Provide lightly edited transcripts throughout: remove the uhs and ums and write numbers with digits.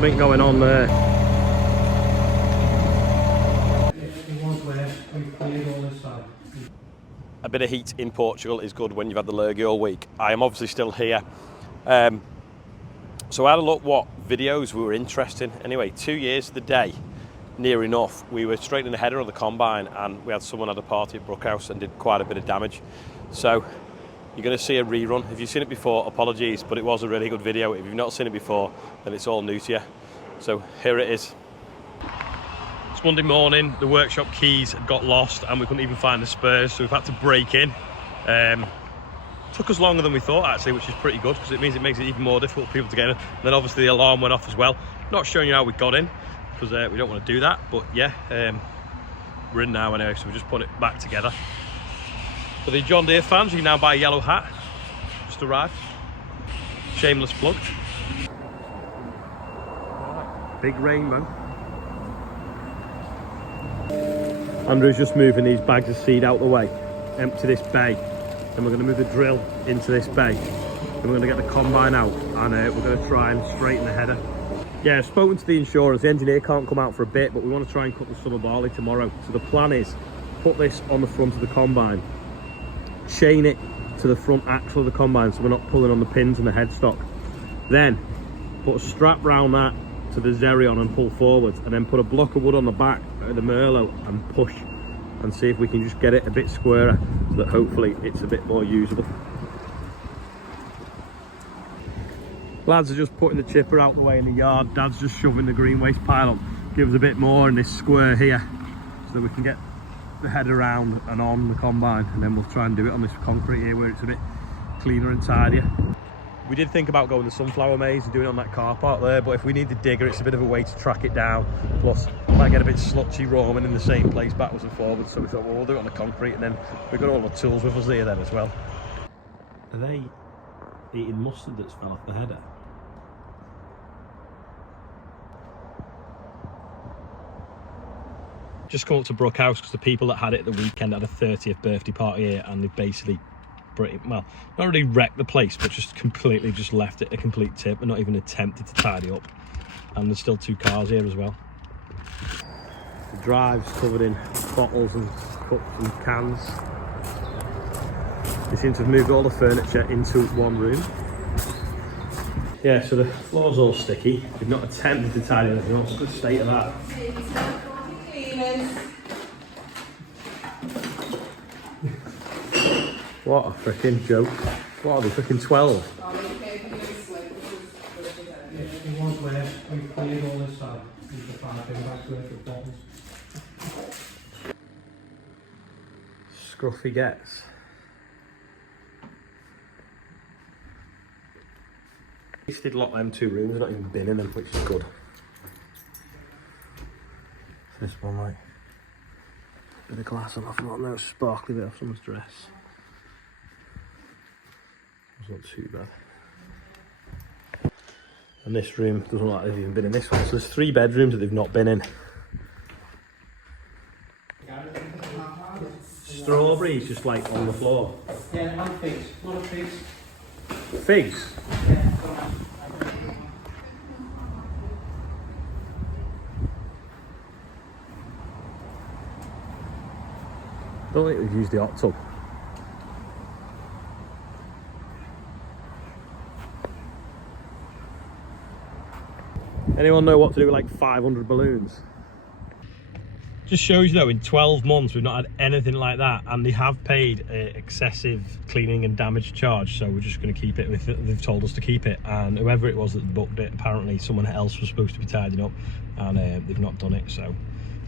something going on there. A bit of heat in Portugal is good when you've had the lurgy all week. I am obviously still here. So I had a look what videos we were interested in. Anyway, 2 years to the day, near enough, we were straightening the header of the combine and we had someone at a party at Brookhouse and did quite a bit of damage. So you're going to see a rerun. If you've seen it before, apologies, but it was a really good video. If you've not seen it before, then it's all new to you. So here it is. It's Monday morning, the workshop keys had got lost and we couldn't even find the spurs, so we've had to break in. Took us longer than we thought actually, which is pretty good because it means it makes it even more difficult for people to get in. And then obviously the alarm went off as well. Not showing you how we got in because we don't want to do that, but yeah, we're in now anyway, so we just put it back together. For the John Deere fans, you can now buy a yellow hat. Just arrived. Shameless plug. Big rainbow. Andrew's just moving these bags of seed out the way, empty this bay. Then we're going to move the drill into this bay. Then we're going to get the combine out and we're going to try and straighten the header. Yeah, I've spoken to the insurers. The engineer can't come out for a bit, but we want to try and cut the summer barley tomorrow. So the plan is put this on the front of the combine, chain it to the front axle of the combine so we're not pulling on the pins and the headstock. Then put a strap round that to the Xerion and pull forwards, and then put a block of wood on the back of the Merlot and push and see if we can just get it a bit squarer so that hopefully it's a bit more usable. Lads are just putting the chipper out the way in the yard. Dad's just shoving the green waste pile up. Give us a bit more in this square here so that we can get the head around and on the combine, and then we'll try and do it on this concrete here where it's a bit cleaner and tidier. We did think about going to Sunflower Maze and doing it on that car park there, but if we need the digger, it's a bit of a way to track it down. Plus, it might get a bit slutty roaming in the same place backwards and forwards, so we thought, well, we'll do it on the concrete, and then we've got all the tools with us here then as well. Are they eating mustard that's fell off the header? Just come up to Brookhouse because the people that had it at the weekend had a 30th birthday party here, and they basically well, not really wrecked the place, but just completely just left it a complete tip and not even attempted to tidy up. And there's still 2 cars here as well. The drive's covered in bottles and cups and cans. They seem to have moved all the furniture into one room. Yeah, so the floor's all sticky. They've not attempted to tidy anything else. Good state of that. What a freaking joke. What are they, freaking 12? We've cleared all this side. Scruffy gets. At least they'd lock them 2 rooms, they've not even been in them, which is good. This one, like, bit of glass off, not no sparkly bit off someone's dress. It's not too bad. And this room doesn't look like they've even been in this one. So there's 3 bedrooms that they've not been in. Strawberries just like on the floor. Yeah, and figs. A lot of figs. Figs? Yeah. I don't think we've used the hot tub. Anyone know what to do with like 500 balloons? Just shows you though, in 12 months we've not had anything like that, and they have paid excessive cleaning and damage charge, so we're just going to keep it. They've told us to keep it, and whoever it was that booked it, apparently someone else was supposed to be tidying up, and they've not done it, so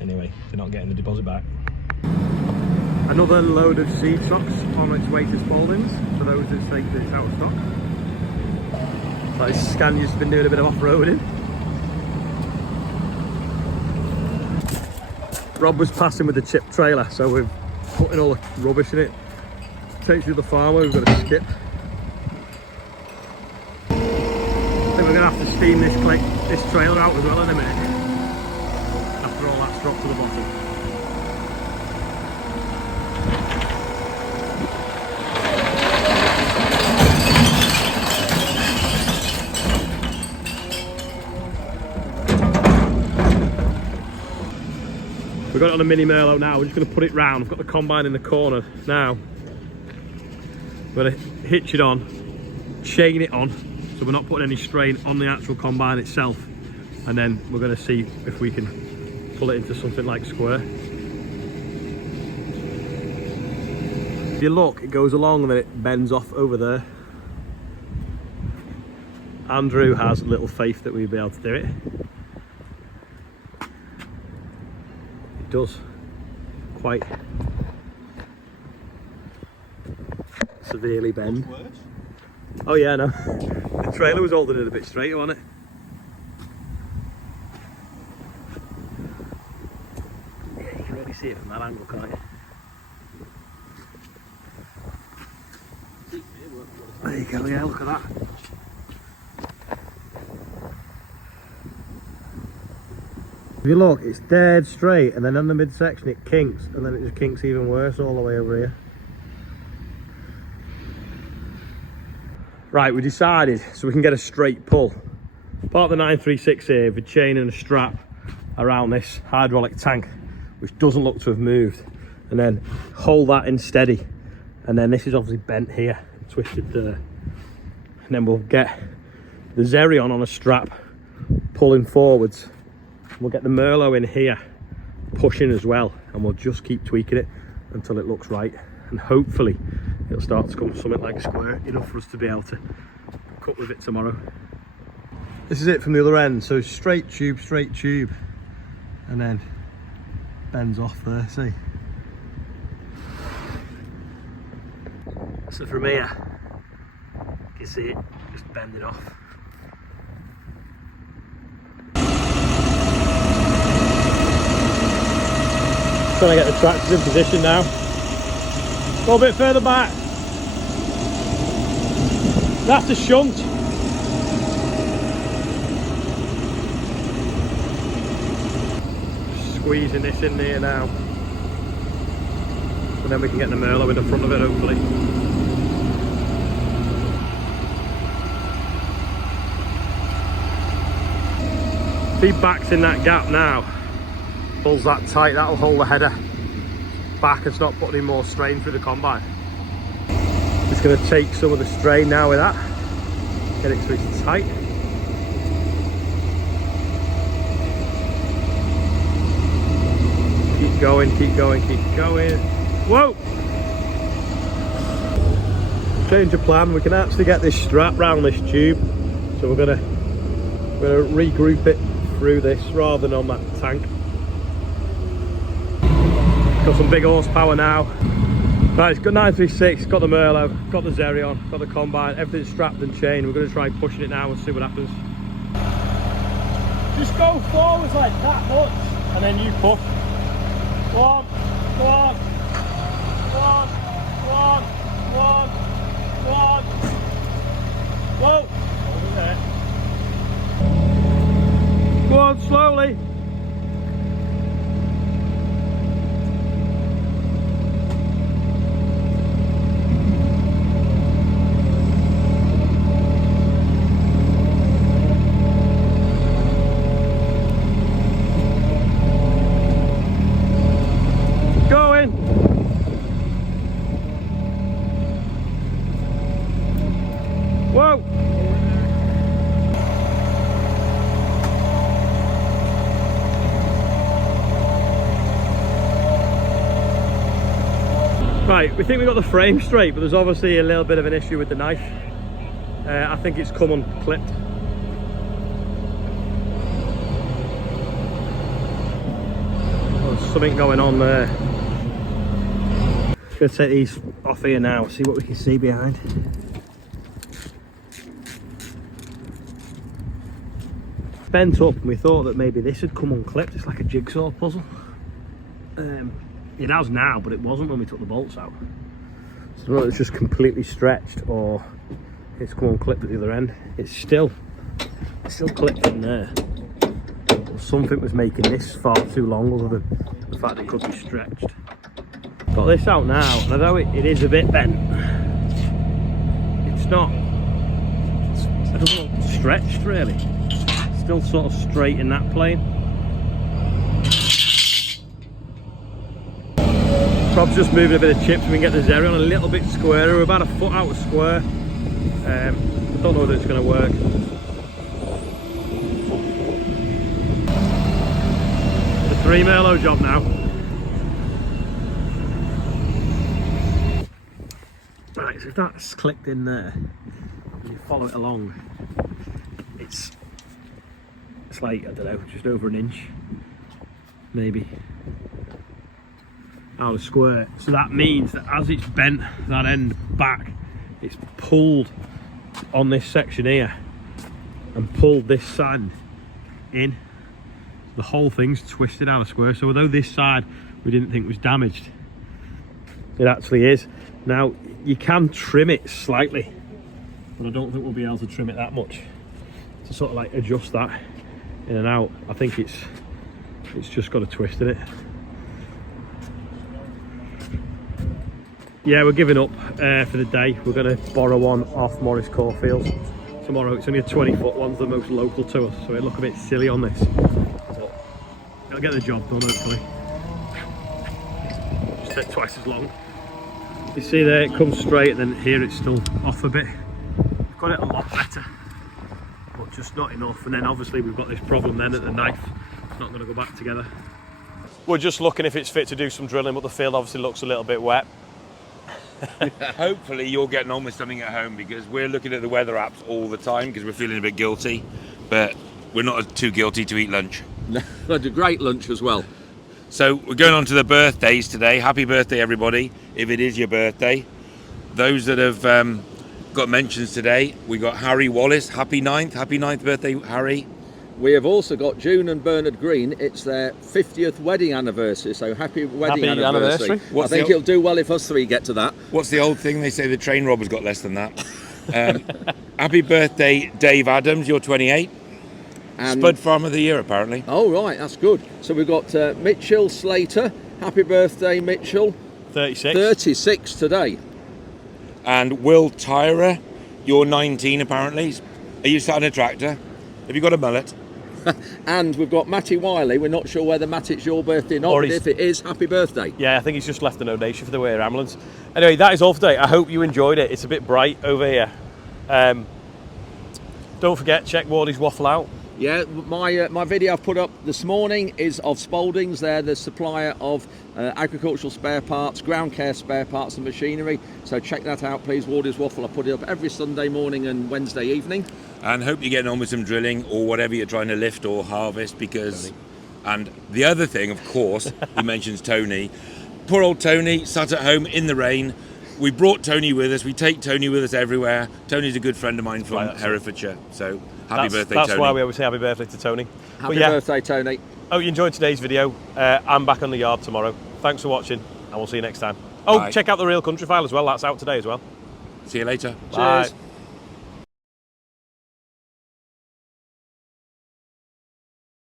anyway, they're not getting the deposit back. Another load of seed socks on its way to Spalding's for those that think that it's out of stock. Like Scania's been doing a bit of off-roading. Rob was passing with the chip trailer, so we're putting all the rubbish in it. Takes you to the farm where we've got to skip. I think we're going to have to steam this trailer out as well in a minute, after all that's dropped to the bottom. We've got it on a mini Merlot now. We're just going to put it round. I've got the combine in the corner now. We're going to hitch it on, chain it on, so we're not putting any strain on the actual combine itself. And then we're going to see if we can pull it into something like square. If you look, it goes along and then it bends off over there. Andrew has little faith that we'll be able to do it. It does quite severely bend. Oh yeah, no. The trailer was holding it a bit straighter, wasn't it? Yeah, you can really see it from that angle, can't you? There you go, yeah, look at that. If you look, it's dead straight, and then on the midsection it kinks, and then it just kinks even worse all the way over here. Right, we decided so we can get a straight pull. Part of the 936 here with a chain and a strap around this hydraulic tank, which doesn't look to have moved, and then hold that in steady. And then this is obviously bent here, twisted there. And then we'll get the Xerion on a strap, pulling forwards. We'll get the Merlot in here, pushing as well, and we'll just keep tweaking it until it looks right. And hopefully it'll start to come something like square, enough for us to be able to cut with it tomorrow. This is it from the other end, so straight tube, and then bends off there, see? So from here, you can see it just bending off. Trying to get the tractors in position now. Go a bit further back. That's a shunt. Squeezing this in there now. And then we can get the Merlot in the front of it, hopefully. Feedback's in that gap now. Pulls that tight, that'll hold the header back and stop putting in more strain through the combine. Just going to take some of the strain now with that, get it so it's tight. Keep going. Whoa! Change of plan, we can actually get this strap round this tube, so we're going to regroup it through this rather than on that tank. Got some big horsepower now. Right, it's got 936, got the Merlot, got the Xerion, got the combine, everything's strapped and chained. We're going to try pushing it now and see what happens. Just go forwards like that much, and then you push. Go on. Whoa! Over there. Go on, slowly. Whoa! Right, we think we got the frame straight, but there's obviously a little bit of an issue with the knife. I think it's come unclipped. There's something going on there. Just gonna take these off here now, see what we can see behind. Bent up, and we thought that maybe this had come unclipped. It's like a jigsaw puzzle. It has now, but it wasn't when we took the bolts out. So I don't know if it's just completely stretched or it's come unclipped at the other end. It's still clipped in there. Something was making this far too long, other than the fact it could be stretched. Got this out now, and although it is a bit bent, it doesn't look stretched really. Still sort of straight in that plane. Rob's just moving a bit of chips. We can get the Zeri on a little bit squarer. We're about a foot out of square. I don't know whether it's going to work. The 3 Merlot job now. Right, so if that's clicked in there, and you follow it along, it's like, I don't know, just over an inch, maybe, out of square. So that means that as it's bent that end back, it's pulled on this section here and pulled this sand in. The whole thing's twisted out of square. So although this side we didn't think was damaged, it actually is. Now you can trim it slightly, but I don't think we'll be able to trim it that much to sort of like adjust that in and out. I think it's just got a twist in it. Yeah, we're giving up for the day. We're going to borrow one off Morris Caulfield tomorrow. It's only a 20-foot one's the most local to us, so it'll look a bit silly on this, but it'll get the job done hopefully. Just take twice as long. You see there, it comes straight, and then here it's still off a bit. We've got it a lot better, but just not enough. And then obviously we've got this problem then at the knife. It's not going to go back together. We're just looking if it's fit to do some drilling, but the field obviously looks a little bit wet. Hopefully you're getting on with something at home, because we're looking at the weather apps all the time because we're feeling a bit guilty, but we're not too guilty to eat lunch. No, I had a great lunch as well. So we're going on to the birthdays today. Happy birthday everybody, if it is your birthday. Those that have got mentions today, we got Harry Wallace, happy 9th birthday Harry. We have also got June and Bernard Green. It's their 50th wedding anniversary, so happy wedding anniversary. I think it'll do well if us three get to that. What's the old thing they say, the train robber's got less than that. Happy birthday Dave Adams, you're 28. And Spud Farm of the Year apparently. Oh right, that's good. So we've got Mitchell Slater, happy birthday Mitchell. 36. 36 today. And Will Tyra, you're 19 apparently. Are you sat on a tractor? Have you got a mullet? And we've got Matty Wiley. We're not sure whether Matt it's your birthday or not, but if it is, happy birthday. Yeah, I think he's just left a donation for the Weir ambulance. Anyway, that is all for today. I hope you enjoyed it. It's a bit bright over here. Don't forget, check Wardy's Waffle out. Yeah, my video I've put up this morning is of Spaldings. They're the supplier of agricultural spare parts, ground care spare parts and machinery. So check that out, please. Wardy's Waffle. I put it up every Sunday morning and Wednesday evening. And hope you're getting on with some drilling or whatever you're trying to lift or harvest, because... And the other thing, of course, he mentions Tony. Poor old Tony sat at home in the rain. We brought Tony with us. We take Tony with us everywhere. Tony's a good friend of mine from Herefordshire. So happy birthday, Tony. That's why we always say happy birthday to Tony. Happy birthday, Tony. Hope you enjoyed today's video. I'm back on the yard tomorrow. Thanks for watching, and we'll see you next time. Oh, check out the Real Country File as well. That's out today as well. See you later. Bye. Cheers.